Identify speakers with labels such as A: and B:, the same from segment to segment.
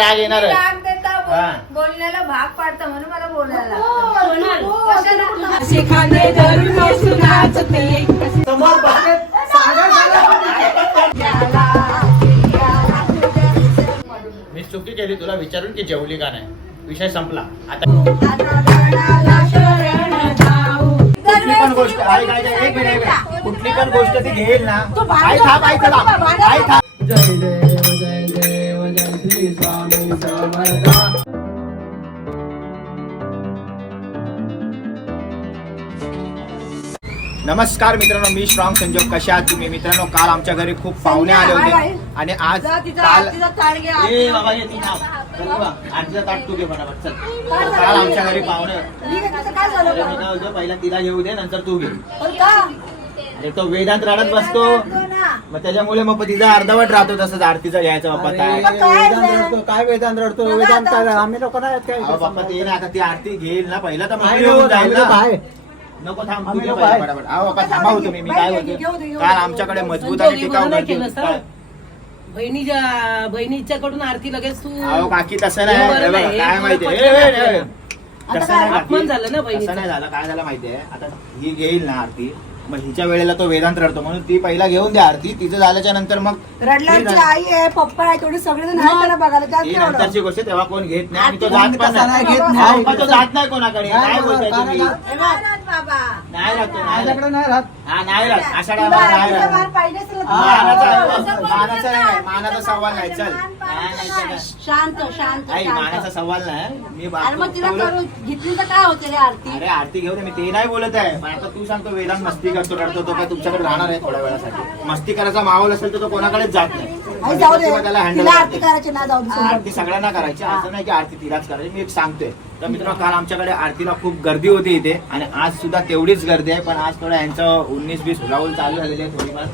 A: राग येणार आहे.
B: राग देता, बोल-
A: हा.
B: बोलण्याला भाग पाडता म्हणून मला बोलायला लागतं. कशाला?
C: शिखाने धरून बसू नाचते
D: समोर बसले.
A: मी चुकी केली तुला विचारून की जेवली का नाही? विषय संपला. आता
D: कुठली पण गोष्ट आई काय काय- एक मिनिट एक मिनिट. कुठली पण गोष्ट ती घेईल ना. आई थांब आई चला आई थांब. जय देव जय नमस्कार मित्रांनो मी स्ट्रॉंग संजोग. कशा आहात तुम्ही? मित्रांनो काल आमच्या घरी खूप पाहुणे आले होते. आणि आज काल ए बाबा ये तू थांब. चल बाबा, आजचं ताट तू घे फटाफट चल. काल आमच्या घरी पाहुणे अरे मी काय बोलतो, पहिला तिला घेऊ दे नंतर तू घे. अरे तो वेदांत रडत बसतो. मग त्याच्यामुळे मग तिचा अर्धवट राहतो तसंच आरतीचा घ्यायचा बाप्पा काय
E: वेदांत रडतो काय वेदांत रडतो वेदांत काय आम्ही लोक नाही आहेत काय
D: अहो बाप्पा ते ना आता ती आरती घेईल ना पहिला तर
E: आहे
D: येऊन जाईल
E: आम्ही लोक
D: ना
E: आहे.
D: नको थांब
E: आम्ही लोक आहे.
D: अहो बाप्पा थांबा होतो मी मी काय बोलतो काल आमच्याकडे मजबूत आणि टिकाऊ
C: नाही सर.
D: काय?
C: बहिणीच्या बहिणीच्याकडून आरती लगेच तू
D: अहो काकी तसं नाही
C: बरोबर
D: हे बघा,
C: आहे.
D: काय
C: हे
D: माहिती
C: बरोबर
D: ए, ए,
C: आहे.
D: ए, तसं नाही काकी.
C: अपमान झालं ना बहिणीचं.
D: नाही झालं काय झालं माहितीये आता ही घेईल ना आरती मग हिच्या वेळेला तो वेदांत रडतो म्हणून ती पहिला घेऊन द्या आरती तिचं झाल्याच्यानंतर मग
F: रडलांची आई आहे पप्पा आहे तेवढे त्याला बघायला त्यात
D: ही
F: काय एवढं?
D: नंतरची गोष्ट तेव्हा कोण घेत नाही आणि तो जात पण
E: तसा नाही घेत
D: नाही पण तो जात नाही कोणाकडे
E: नाही,
D: काय
E: नाही,
D: बोलताय
E: नाही,
D: तुम्ही
E: नाही.
B: हे बघ, बाबा
D: नाही राहतो नाही
E: माझ्याकडे
D: राहत.
E: नाही राहत
D: हा नाही राहत आषाढा
F: तुला
D: नाही
F: आरतीचा
D: राहत.
F: मान पाहिजेच ना तुला.
D: मानाचा
B: असं
D: आहे,
B: बोलू
D: मानाचा
B: नका.
D: नाही मानाचा सवाल नाही चल
F: शांत शांत
D: आई
F: शांत.
D: मानाचा सवाल नाही मी
F: अरे मग तिला करून घेतली तर काय होते रे आरती?
D: अरे आरती घेऊ दे मी ते नाही बोलत आहे. पण आता तू सांगतो वेदांत मस्ती करतो रडतो तो काय तुमच्याकडे राहणार आहे थोड्या वेळासाठी? मस्ती करायचा माहोल असेल तर तो कोणाकडेच जात नाही.
F: आई जाऊ दे.
D: तेव्हा त्याला handle
F: तिला आरती
D: करते.
F: करायची ना जाऊ दे
D: आरती सगळ्यांना करायची. असं नाही की आरती तिलाच करायची. मी एक सांगतोय. तर मित्रांनो काल आमच्याकडे आरतीला खूप गर्दी होती इथे. आणि आज सुद्धा तेवढीच गर्दी आहे. पण आज थोडं यांचं उन्नीस बीस राऊल चालू झालेले आहे थोडीफार.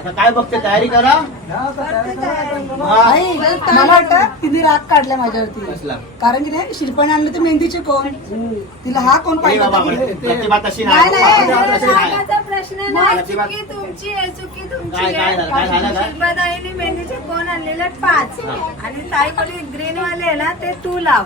D: आता काय बघते तयारी करा हा.
F: आई मला वाटतं तिने राग काढलाय माझ्यावरती
D: कसला?
F: कारण की नाही शिल्पाने आणलं ते मेहंदीचे कोण तिला हा कोण
D: ए
F: पाहिजे
D: बाबा,
F: होता की?
D: प्रतिभा तशी
F: नाही,
D: नाही
F: नाही,
D: प्रतिभा तशी नाही.
B: रागाचा प्रश्न नाही
D: प्रतिभा-
B: चुकी तुमची आहे चुकी तुमची
D: काय- काय झालं? काय झालं काय?
B: शिल्पाताईने मेहंदीचे कोण आणलेले पाच आणि ताई कोणी ग्रीन वाले आहे ना ते तू लाव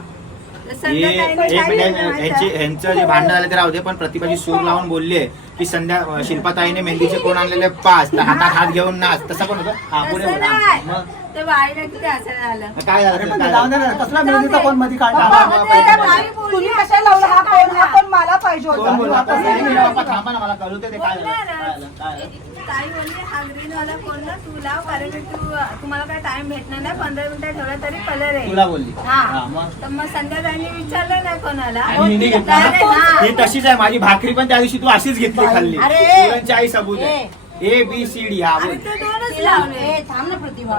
D: हे- एक मिनिट
B: केलं
D: ह्यांची जे भांडण आलं ते राहू दे पण प्रतिभाची सूर लावून बोलली आहे की संध्या शिल्पाताईने मेहंदीचे कोण आणलेले? पाच. तर हातात हात घेऊन नाच. तसं पण होतं? हा पुढे बोल. हा, मग?
B: ते किती
D: काय झालं?
E: अरे
D: ते?
E: पण
D: काय
E: ते जाऊ दे
D: झालं?
E: ना. कसला मेहंदीचा कोणमध्ये काढला?
D: बाबा,
F: बाबा,
D: बाबा,
F: ते काय
D: बाबा.
F: बाई बोलली, तुम्ही कशाला लावला? हा कोण हा कोण मला पाहिजे
D: कोण
F: होता
D: बोलला?
E: वापस
D: नाही,
E: नाही.
D: नाही, बाबा, थांबा ना मला कळू दे ते काय झालं. काय झालं? काय झालं?
B: ताई हा ग्रीन वाला कोण ना तू लाव कारण की तू तुम्हाला काय टाइम भेटणार नाही पंधरा मिनिटं ठेवला तरी कलर आहे.
D: तुला बोलली.
B: हा.
D: हा, मग?
B: तर मग संध्याकाळी विचारलं नाही कोणाला.
D: आणि हिने घेतली ना?
B: Direct. ही.
D: तशीच आहे माझी भाकरी पण त्या दिवशी तू अशीच घेतली खाल्ली.
F: अरे.
D: पुरणची आई सबूत आहे. ए. बी सी डी हा बोल.
B: आणि ते दोनच
F: तिला
B: लावले.
F: ए, थांब ना प्रतिभा.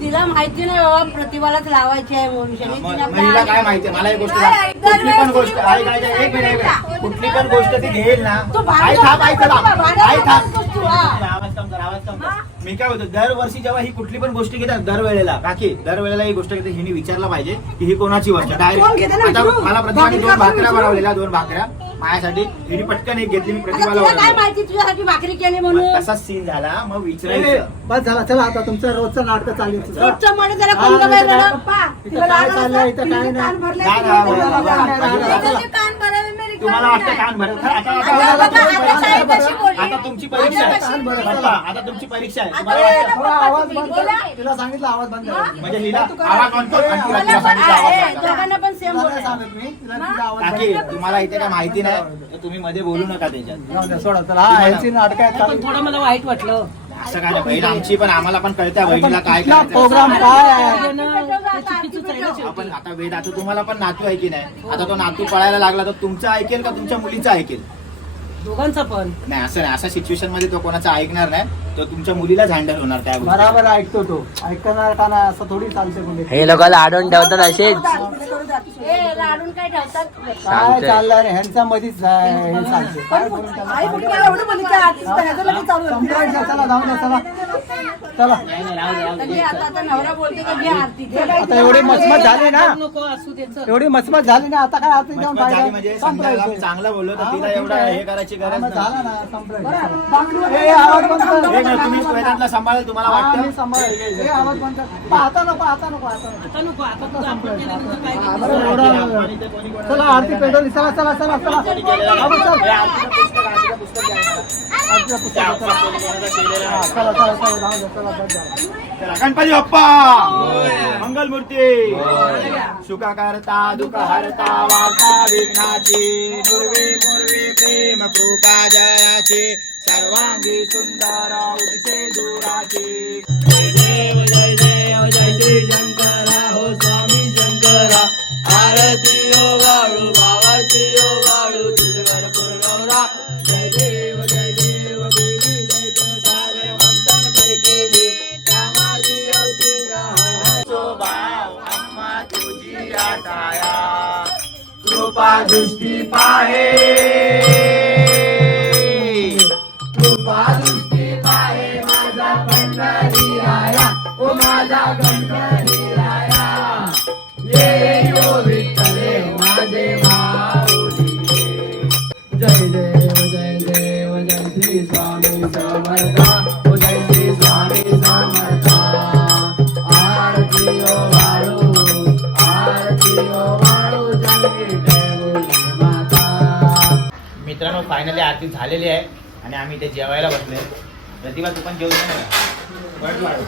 F: तिला माहिती नाही बाबा प्रतिभालाच लावायची आहे म्हणून.
D: मग- मग हिला काय माहिती मला एक गोष्ट कुठली पण गोष्ट
B: तुम्ही
D: आई
B: बोलू
D: काय
B: नका.
D: एक मिनिट एक मिनिट. कुठली पण गोष्ट ती घेईल ना.
F: तू भांडण
D: आई थांब आई
F: नको
D: थांब.
F: भांडण
D: आई थांब.
F: नको हा.
D: आवाज मी काय होतो दरवर्षी जेव्हा ही कुठली पण गोष्ट घेतात दरवेळेला काकी दरवेळेला ही गोष्ट घेते हिने विचारलं पाहिजे की ही कोणाची गोष्ट
F: कोण घेते ना
D: आता
F: विचारू?
D: मला प्रतिभाने दोन भाकऱ्या? बनवलेल्या दोन भाकऱ्या माझ्यासाठी हिने पटकन एक घेतली मी
F: आता
D: प्रतिभाला
F: तुला काय
D: ओरडलो.
F: माहिती तुझ्यासाठी भाकरी केली म्हणून
D: तसाच सीन झाला मग विचारायचं
E: बस झाला चला आता तुमचं रोजचं नाटक चालू
F: त्याला
E: हा,
F: कोण
E: इथं
F: बघायला
E: काय- इथं
F: तिला
E: चाललंय, इथं
F: तिने
E: काय
F: कान
E: नाही.
F: भरले,
D: नाही,
F: तिने
D: नाही,
F: तिला
D: नाही,
F: बघा.
D: नाही, नाही, नाही.
B: त्याचे कान भरावे मी रिकामी
D: तुम्हाला वाटतं
B: नाही.
D: कान भरत आता-
B: आता
D: आता-
B: बघा,
D: आता-
B: आता ताई कशी बोलली?
D: आता तुमची परीक्षा
B: आता
D: तुम्हाला
B: बोला
D: वाटतं-
B: ना,
E: थोडा
B: पप्पा,
E: आवाज बंद. कर. तिला सांगितलं आवाज बंद कर.
D: म्हणजे हिला
E: तू काय-
D: आवाज बंद कर आणि तुला
F: मला
D: तिला
F: पण
D: सांगितलं आवाज
F: आहे,
D: बंद कर.
F: दोघांना पण सेम
E: तुला नाही
F: बोलायचं.
E: सांगत मी तिला तिचा आवाज बंद
D: काकी
E: कर.
D: तुम्हाला इथे काय माहिती नाही तर तुम्ही मध्ये बोलू नका त्याच्यात
E: जाऊ द्या, सोडा चला हा यांची नाटक आहेत
C: पण
E: चालू.
C: थोडं मला वाईट वाटलं
D: असं काय नाही, बहीण आमची पण आम्हाला पण कळतं बहिणीला काय
E: कुठला
D: करायचं.
E: प्रोग्राम काय आहे
C: आहे.
D: आपण आता वेद आता तुम्हाला पण नातू आहे की नाही आता तो नातू पळायला लागला तर तुमचं ऐकेल का तुमच्या मुलीचं ऐकेल
C: दोघांचं पण.
D: नाही असं नाही. अशा सिच्युएशनमध्ये तो कोणाचं ऐकणार नाही तो तुमच्या मुलीलाच हँडल होणार त्या गोष्टी.
E: बराबर ऐकतो तो. ऐकणार का नाही असं थोडी चालते कोणी
G: हे लोक लाडून ठेवतात असेच.
F: ए, लाडून काय ठेवतात?
E: काय चाललंय रे ह्यांच्या आहे, हे चालते काय बोलून त्याला?
F: आई कुठे एवढं बोलली त्या artist ला, ह्याचं लगेच चालू आहे.
E: संपवायचं, चला जाऊ द्या चला
A: आता
E: एवढी मचमच झाली ना
C: नको असू दे चल.
E: एवढी मचमच झाली ना आता काय आरती जाऊन
H: झाली म्हणजे संध्याला. चांगलं बोललो तर तिला एवढं. हे करायची
E: हा,
H: गरज
E: झाला
H: नाही
E: ना संपला विषय. ए, आवाज बंद कर.
H: हे ना, तुम्ही वेदांतला सांभाळेल तुम्हाला
E: हा, मी
H: वाटतं
E: सांभाळेल. ए, आवाज बंद कर. आता नको आता नको आता नको. बरं, एवढं- चला आरती पेटवली चला चला चला चल. चला. चला चला जाऊ दे, चला बस झालं.
H: गणपती बाप्पा मंगलमूर्ती सुख करता दुःख हरता वार्ता विघ्नाची पूर्वी पूर्वी प्रेम कृपा जयाची सर्वांगी सुंदर उठसे दुराची जय देव जय देव जय श्री शंकरा हो स्वामी शंकरा आरती हो वाळू कृपा दृष्टी पाहे. कृपा दृष्टी पाहे माझा पंढरी राया. ओ माझा गंधरी राया. ये यो विठ्ठले माझे माऊली. जय देव जय देव जय श्री स्वामी समर्था.
D: फायनली आरती झालेली आहे आणि आम्ही इथे जेवायला बसलोय. प्रतिभा तू पण वाढू.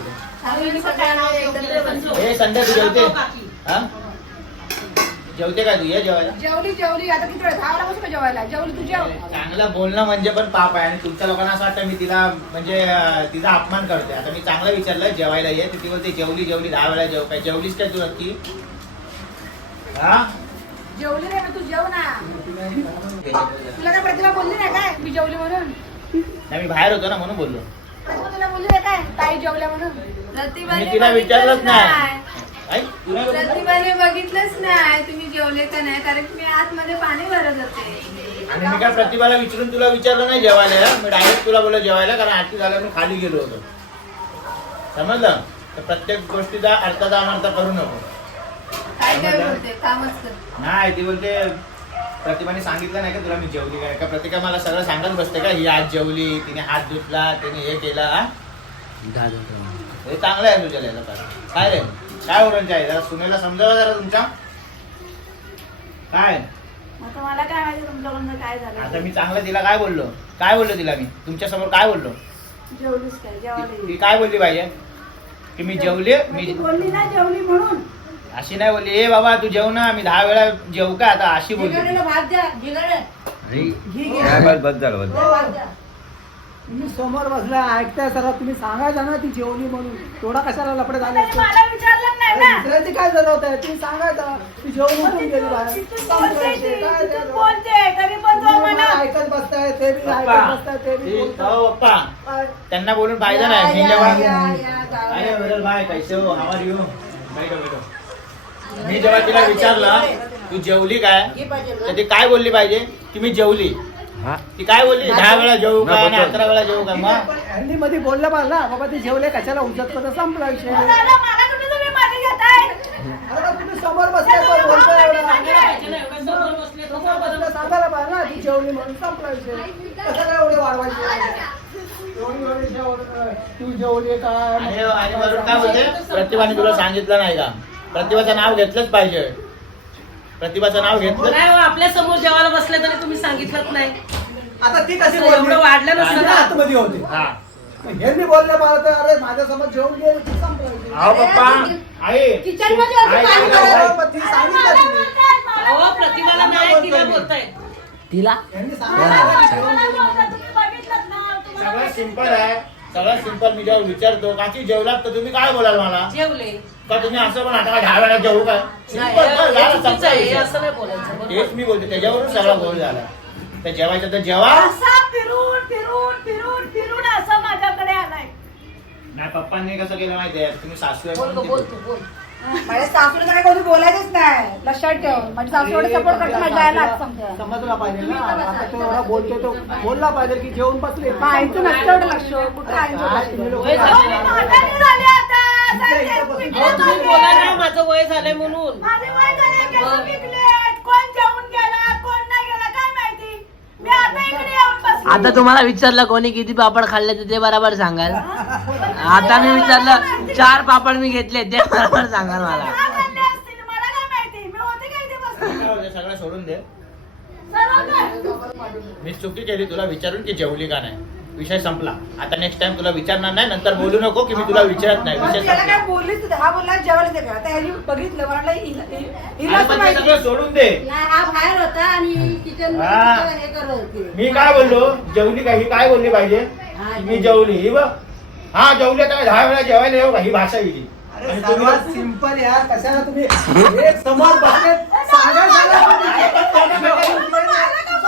D: हे संध्या तू जेवते? हा? जेवते का तू? ये जेवायला.
F: जेवली जेवली. आता किती वेळ दहा वाजता जेवायला? जेवली तू जेव.
D: चांगलं बोलणं म्हणजे पण पाप आहे आणि तुमच्या लोकांना असं वाटतं मी तिला म्हणजे तिचा अपमान करते आता मी चांगलं विचारलं जेवायला ये. ती बोलते जेवली जेवली दहा वेळा जेव. काय जेवलीस काय तू नक्की? हा?
F: जेवली तू जेव ना. तुला काय प्रतिभा बोलली नाही काय? मी जेवली म्हणून.
D: नाही मी बाहेर होतो ना म्हणून बोललो.
F: प्रतिभा तुला बोलली नाही काय? ताई जेवल्या म्हणून.
D: मी तिला विचारलंच नाही. आई, तुला बोलली?
F: प्रतिभाने बघितलंच नाही. तुम्ही जेवले का नाही? कारण की मी आतमध्ये पाणी भरत होते.
D: आणि मी काय प्रतिभाला विचारून तुला विचारलं नाही जेवायला? मी डायरेक्ट तुला बोललो जेवायला कारण आरती झाल्यावर मी खाली गेलो होतो. समजलं? तर प्रत्येक गोष्टीचा अर्थाचा अनर्थ करू नको.
F: काय काय बोलते? कामच
D: नाही ती बोलते प्रतिभाने सांगितलं नाही का तुला मी जेवली काय का प्रतिभा मला सगळं सांगत बसते का? ही आज जेवली तिने हात धुतला तिने हे केला हा? हे चांगलं आहे तुझ्या लिहायला काय काय रे? काय ओरंच आहे? जरा सुनेला समजावा जरा तुमच्या. काय?
F: आता मला काय माहिती तुमच्याकडनं काय
D: आता
F: झालं
D: मी चांगलं तिला काय बोललो? काय बोललो तिला मी? तुमच्यासमोर काय बोललो?
F: काय? जेवायला
D: ती काय बोलली पाहिजे की मी जेवले
F: ती
D: मी
F: बोलली ना जेवली म्हणून.
D: अशी नाही बोलली ए बाबा तू जेव ना मी दहा वेळा जेव का? आता अशी बोलली.
A: जिगरेला भात द्या जिगरे भात द्या.
E: मी समोर बसला ऐकताय सर तुम्ही सांगायचं ना ती जेवली म्हणून. थोडा कशाला लपडे झाले
F: त्याने मला विचारलं नाही ना.
E: दुसऱ्याची काय जरूरत आहे? तुम्ही सांगायचं. ती जेवून उठून गेली बाहेर.
F: तिथून
E: संपला
F: बोलते
E: विषय.
F: ती,
E: काय
F: तिथून
E: त्याचं?
F: बोलते तरी पण तो
E: तुम्ही
F: म्हणा.
E: मला ऐकत बसताय ते बी
D: पप्पा
E: ऐकत बसताय ते बी
D: ती-
E: बोलताय.
D: हो पप्पा.
E: काय?
D: त्यांना बोलून फायदा नाही मी
A: या,
D: जेव्हा
A: या, या, जाऊ
D: अरे
A: द्या.
D: विरल भाई कैसे हो? बैठो बैठो. मी जेव्हा तिला विचारलं तू जेवली काय? तर? ती काय बोलली पाहिजे? की मी जेवली. ती काय बोलली? दहा वेळा जेवू का आणि अकरा वेळा जेवू का मग?
E: पण हल्ली मध्ये बोललं ना बाबा ते जेवले कशाला उजत तर संपला विषय.
F: दादा, मला कुठे तुम्ही मध्ये घेताय?
E: अरे तुम्ही समोर बसताय पण बोलताय एवढं.
C: पाहिजे ना, एवढं समोर बसले तर
E: समोर बसलं सांगायला पाहिजे ना ती जेवली म्हणून संपला विषय. कशाला एवढे वाढवायचे एवढी एवढी जेवण तू जेवली काय
D: आणि आणि वरून काय बोलते? प्रतिभाने तुला सांगितलं नाही का? प्रतिभाचं नाव घेतलंच पाहिजे. प्रतिभाचं नाव घेतलं
C: नाही हो, आपल्यासमोर जेवायला बसले तरी तुम्ही सांगितलंच नाही.
E: आता ती कशी
C: असं
E: बोलली?
C: एवढं वाढलं.
E: आतमध्ये होती.
D: हा.
E: मी बोलले मला तर अरे माझ्यासमोर जेवून गेली ती संपला विषय.
D: अहो पप्पा आई
F: किचनमध्ये असं
D: आई,
F: पाणी
D: आई,
F: भरलं.
D: आई.
E: पण ती सांगितलं तिने.
C: हो प्रतिभाला नाही तिला बोलताय
E: यांनी सांगितलं. की जेवून गेली म्हणून.
D: सगळं सिंपल आहे. सगळं सिंपल मी जेव्हा विचारतो काची जेवलात तर तुम्ही काय बोलाल मला?
C: जेवले.
D: का तुम्ही असं पण आता दहा वेळा जेवू काय
C: नाही,
D: सिंपल
C: हे
D: झालं,
C: चुकीचं
D: संपला
C: आहे,
D: विषय.
C: असं नाही बोलायचं बरोबर.
D: तेच मी बोलतो त्याच्यावरून सगळा गोल झाला. तर जेवायचं तर जेवा.
F: असा फिरून फिरून फिरून फिरून असं माझ्याकडे आलाय.
D: नाही पप्पांनी कसं केलं माहितीये? तुम्ही सासू आहे
C: बोल
D: म्हणून
C: गं, बोल
D: ते-
C: तू बोल.
B: माझ्या सासूला कोणी बोलायचंच नाही. लक्षात ठेव. माझी सासू एवढं सपोर्ट करते माझ्या जायला आज सांगते
E: समजला पाहिजे ना? आता तो एवढा बोलतोय तो बोलला पाहिजे की जेवण बसले.
B: आईचं नसतं एवढं लक्ष. कुठं आईचं
E: काय
B: लक्ष?
E: तुम्ही लोकं-
C: वय झाले ना.
F: म्हातारी झाली
C: तुम्ही बोला ना माझं वय झालंय म्हणून
F: वय केस पिकलेत. कोण जेवून गेला कोण नाही गेला काय माहिती मी आता इकडे येऊन बसले
G: आता तुम्हाला विचारलं कोणी किती पापड खाल्ले तर ते बरोबर सांगाल. आता मी विचारलं चार पापड मी घेतले ते बरोबर सांगाल मला.
F: का खाल्ले असतील मला काय माहिती मी होते काय इथे बसले
D: सगळं सोडून दे. मी चुकी केली तुला विचारून की जेवली का नाही? विषय संपला. आता नेक्स्ट टाइम तुला विचारणार नाही नंतर बोलू नको की मी तुला विचारत नाही. विषय
B: त्याला काय
D: संपला
B: बोललीच नाही. हा बोलला जेवायला दे. का आता ह्यानी बघितलं मला हिला- हिला
D: पण ते. सगळं सोडून दे.
B: नाही, हा बाहेर होता आणि किचन
D: हा.
B: हे करत होती.
D: मी काय बोललो? जेवली का? ही काय बोलली पाहिजे? मी जेवली. ही बघ. हा जेवली आता दहा वेळा जेवायला येऊ का? ही भाषा हिची
E: अरे
D: आणि तुम्ही
E: सर्वात सिंपल यार. कशाला तुम्ही? एक समोर बसले. सांगा बसले
F: फिरून, फिरून, फिरून, फिरून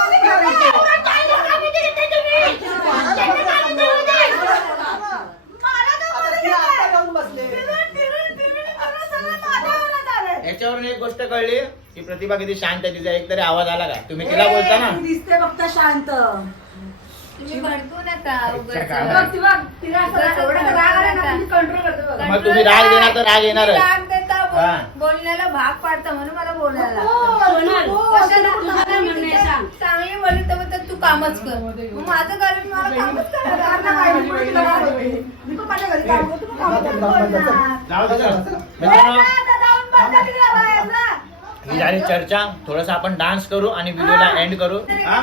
F: सगळं माझ्यावरच आलंय.
D: याच्यावरून एक गोष्ट कळली की प्रतिभा किती शांत आहे तिचा एक तरी आवाज आला का तुम्ही तिला बोलता ना
B: ती दिसते फक्त शांत
F: तुम्ही भडकू नका उगाच.
B: राग आला ना, ती control करते बघ.
D: मग तुम्ही राग देणार तर राग येणारच.
F: मी राग देता, बोल-
D: हा.
F: बोलण्याला भाग पाडतं म्हणून मला बोलायला
B: हो,
F: लागतं. हो,
B: कशाला सांग?
F: कामच कर. मग माझं कारण मला कामच.
D: ही झाली चर्चा. थोडस आपण डान्स करू आणि व्हिडिओला एंड करू. हा?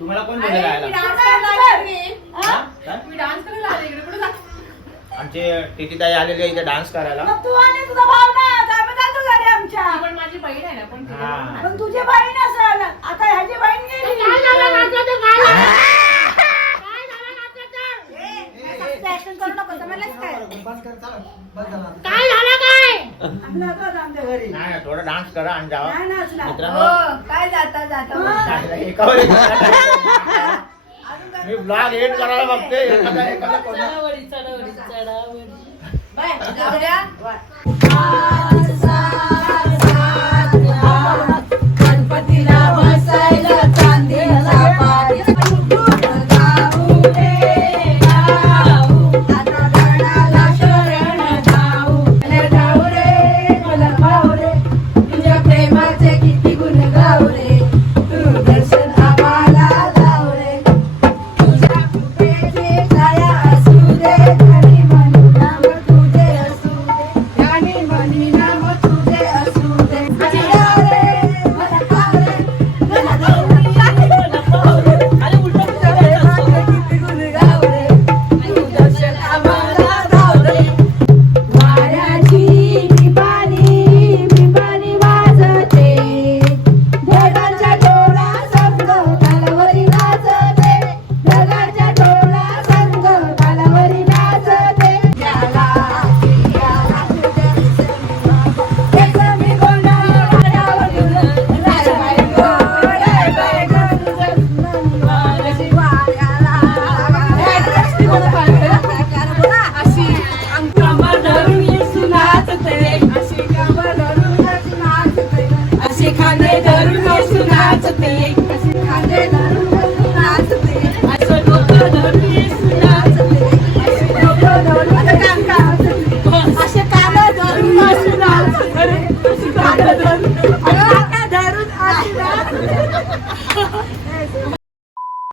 D: तुम्हाला कोण
F: करायला आली.
D: आमचे टीटी ताई आलेले इथे डान्स करायला
F: मग तू आणि तुझा भाव ना आम्ही जातो घरी आमच्या
C: पण माझी बहीण आहे ना पण
D: हा.
F: पण तुझी बहीण असेल आता ह्याची बहीण गेली Action करू नको, समजलंच काय?
E: बस कर चला बस झाला
B: आम्ही जातो आता आमच्या घरी
D: नाही नाही, थोडा डान्स करा आणि जावा.
B: नाही नाचणार.
D: मित्रांनो
F: हो, काय जाता जाता
D: एकावर एक मी ब्लॉग एड करायला बघते एखादा एखादा कोणा
C: चढावडी चढावडी. चढावडी
F: जाऊया
B: आज